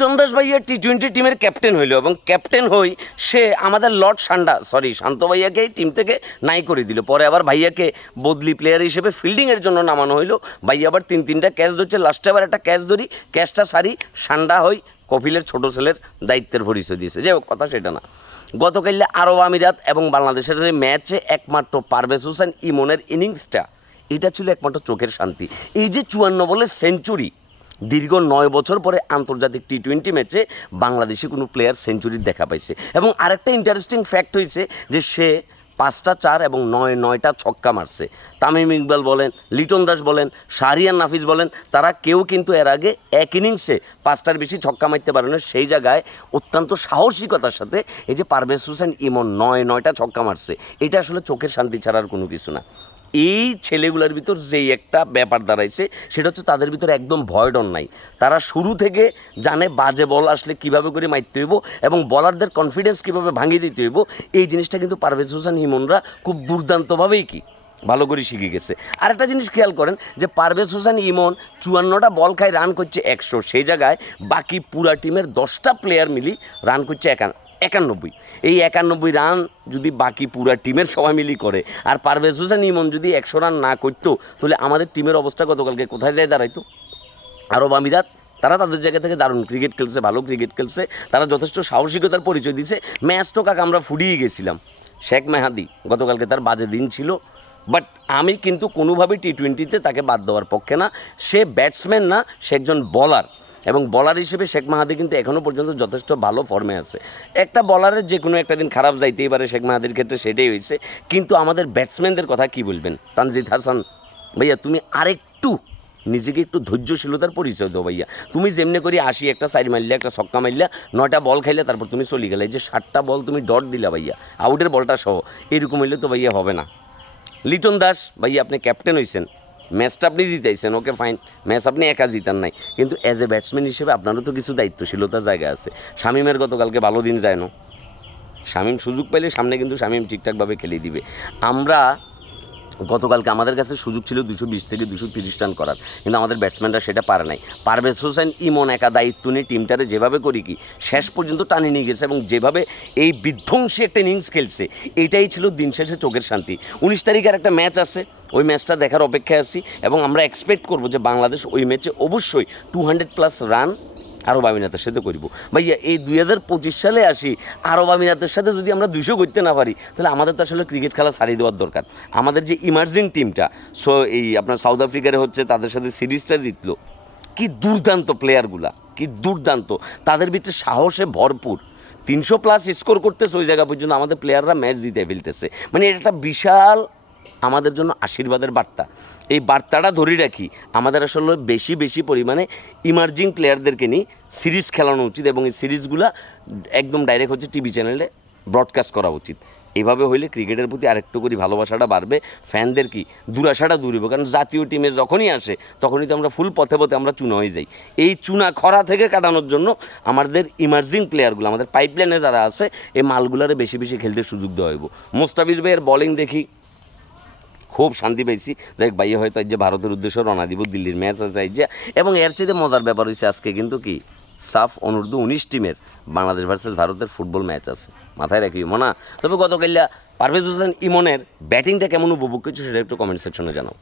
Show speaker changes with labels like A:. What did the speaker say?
A: চন্দাস ভাইয়া T twenty টিমের captain হইল এবং ক্যাপ্টেন হই সে আমাদের লর্ড সান্ডা সরি শান্ত ভাইয়াকে টিম থেকে নাই করে দিল। পরে আবার ভাইয়াকে বদলি প্লেয়ার হিসেবে ফিল্ডিংয়ের জন্য নামানো হইল। ভাইয়া আবার তিন তিনটা ক্যাচ ধরছে লাস্টে আবার একটা ক্যাচ ধরি ক্যাচটা সারি, সান্ডা হই কপিলের ছোট ছেলের দায়িত্বের পরিচয় দিয়েছে। হোক, কথা সেটা না। গতকাল আরব আমিরাত এবং বাংলাদেশের যে ম্যাচে একমাত্র পারভেজ হোসেন ইমনের ইনিংসটা এটা ছিল একমাত্র চোখের শান্তি। এই যে চুয়ান্ন বলে সেঞ্চুরি দীর্ঘ নয় বছর পরে আন্তর্জাতিক টি টোয়েন্টি ম্যাচে বাংলাদেশি কোনো প্লেয়ার সেঞ্চুরির দেখা পাইছে। এবং আরেকটা ইন্টারেস্টিং ফ্যাক্ট হয়েছে যে সে পাঁচটা চার এবং নয় নয়টা ছক্কা মারছে। তামিম ইকবাল বলেন, লিটন দাস বলেন শাহরিয়ান নাফিস বলেন, তারা কেউ কিন্তু এর আগে এক ইনিংসে পাঁচটার বেশি ছক্কা মারতে পারে না। সেই জায়গায় অত্যন্ত সাহসিকতার সাথে এই যে পারভেজ হোসেন ইমন নয় নয়টা ছক্কা মারছে। এটা আসলে চোখের শান্তি ছাড়ার কোনো কিছু না। এই ছেলেগুলোর ভিতর যেই একটা ব্যাপার দাঁড়াইছে, সেটা হচ্ছে তাদের ভিতরে একদম ভয় ডর নাই। তারা শুরু থেকে জানে বাজে বল আসলে কীভাবে করে মারতে হইব এবং বলারদের কনফিডেন্স কীভাবে ভাঙিয়ে দিতে হইব, এই জিনিসটা কিন্তু পারভেজ হোসেন হিমনরা খুব দুর্দান্তভাবেই কি ভালো করে শিখে গেছে। আর একটা জিনিস খেয়াল করেন যে পারভেজ হোসেন ইমন চুয়ান্নটা বল খায় রান করছে একশো। সেই জায়গায় বাকি পুরা টিমের দশটা প্লেয়ার মিলি রান করছে একান একানব্বই। এই একানব্বই রান যদি বাকি পুরা টিমের সবাই মিলি করে, আর পারভেজ হোসেন ইমন যদি একশো রান না করতো, তাহলে আমাদের টিমের অবস্থা গতকালকে কোথায় যায় দাঁড়াইতো? আরব আমিরাত তারা তাদের জায়গা থেকে দারুণ ক্রিকেট খেলছে, ভালো ক্রিকেট খেলছে, তারা যথেষ্ট সাহসিকতার পরিচয় দিছে। ম্যাচ তো কাক, আমরা ফুরিয়ে গেছিলাম। শেখ মেহাদি, গতকালকে তার বাজে দিন ছিল। বাট আমি কিন্তু কোনোভাবেই টি টোয়েন্টিতে তাকে বাদ দেওয়ার পক্ষে না। সে ব্যাটসম্যান না, সে একজন বলার এবং বলার হিসেবে শেখ মাহাদি কিন্তু এখনও পর্যন্ত যথেষ্ট ভালো ফর্মে আছে। একটা বলারের যে কোনো একটা দিন খারাপ যাইতেই পারে শেখ মাহাদির ক্ষেত্রে, সেটাই হয়েছে কিন্তু আমাদের ব্যাটসম্যানদের কথা কি বলবেন? তানজিদ হাসান, ভাইয়া, তুমি আরেকটু নিজেকে একটু ধৈর্যশীলতার পরিচয় দাও ভাইয়া। তুমি যেমনি করি আসি একটা সাইড মারলে একটা, ছক্কা মারলে নয়টা বল খাইলে তারপর তুমি চলে গেলে। যে সাতটা বল তুমি ডট দিলা ভাইয়া আউটের বলটা সহ, এরকম হইলে তো ভাইয়া হবে না। লিটন দাস, ভাইয়া, আপনি ক্যাপ্টেন হয়েছেন ম্যাচটা আপনি জিতাইছেন, ওকে ফাইন ম্যাচ আপনি একা জিতান নাই। কিন্তু অ্যাজ এ ব্যাটসম্যান হিসেবে আপনারও তো কিছু দায়িত্বশীলতার জায়গা আছে। শামিমের গতকালকে ভালো দিন যায় না। শামিম সুযোগ পাইলে সামনে কিন্তু শামিম ঠিকঠাকভাবে খেলে দিবে। আমরা গতকালকে আমাদের কাছে সুযোগ ছিল দুশো বিশ থেকে দুশো তিরিশ রান করার। কিন্তু আমাদের ব্যাটসম্যানরা সেটা পারে নাই। পারভেজ হোসেন, ইমন একা দায়িত্ব নিয়ে টিমটারে যেভাবে করি কি, শেষ পর্যন্ত টানি নিয়ে গেছে এবং যেভাবে এই বিধ্বংসী একটা ইনিংস খেলছে, এটাই ছিল দিন শেষে চোখের শান্তি। উনিশ তারিখের একটা ম্যাচ আছে, ওই ম্যাচটা দেখার অপেক্ষায় আছি এবং আমরা এক্সপেক্ট করব যে বাংলাদেশ ওই ম্যাচে অবশ্যই টু হান্ড্রেড প্লাস রান আরব আমিরাতের সাথে করব। ভাইয়া, এই দুই হাজার পঁচিশ সালে আসি আরব আমিরাতের সাথে যদি আমরা দুশো করতে না পারি, তাহলে আমাদের তো আসলে ক্রিকেট খেলা ছাড়িয়ে দেওয়ার দরকার। আমাদের যে ইমার্জিং টিমটা সো এই আপনার সাউথ আফ্রিকারে হচ্ছে তাদের সাথে সিরিজটা জিতলো। কি দুর্দান্ত প্লেয়ারগুলা কি দুর্দান্ত। তাদের ভিতরে সাহসে ভরপুর। তিনশো প্লাস স্কোর করতেছে ওই জায়গা পর্যন্ত আমাদের প্লেয়াররা ম্যাচ জিতে ফেলতেছে। মানে এটা একটা বিশাল আমাদের জন্য আশীর্বাদের বার্তা। এই বার্তাটা ধরে রাখি, আমাদের আসলে বেশি বেশি পরিমাণে ইমার্জিং প্লেয়ারদেরকে নিয়ে সিরিজ খেলানো উচিত এবং এই সিরিজগুলো একদম ডাইরেক্ট হচ্ছে টিভি চ্যানেলে ব্রডকাস্ট করা উচিত। এভাবে হইলে ক্রিকেটের প্রতি আরেকটু করে ভালোবাসাটা বাড়বে ফ্যানদের কি দুরাশাটা দূর হবে কারণ জাতীয় টিমে যখনই আসে, তখনই তো আমরা ফুল পথে পথে আমরা চুনা হয়ে যাই। এই চুনা খরা থেকে কাটানোর জন্য আমাদের ইমার্জিং প্লেয়ারগুলো আমাদের পাইপলাইনে যারা আছে, এই মালগুলারে বেশি বেশি খেলতে সুযোগ দেওয়া হইব। মোস্তাফিজ ভাইয়ের বলিং দেখি। খুব শান্তি পাইছি। দেখ ভাই, হয়তো আজ যে ভারতের উদ্দেশ্যে রওনা দিব, দিল্লির ম্যাচ আছে আজ যে। এবং এর চেয়ে মজার ব্যাপার হয়েছে আজকে কিন্তু কি? সাফ অনূর্ধ্ব উনিশ টিমের বাংলাদেশ ভার্সেস ভারতের ফুটবল ম্যাচ আছে। মাথায় রাখি মনা? তবে গতকাল পারভেজ হোসেন ইমনের ব্যাটিংটা কেমন উপভোগ করছ সেটা একটু কমেন্ট সেকশনে জানাও।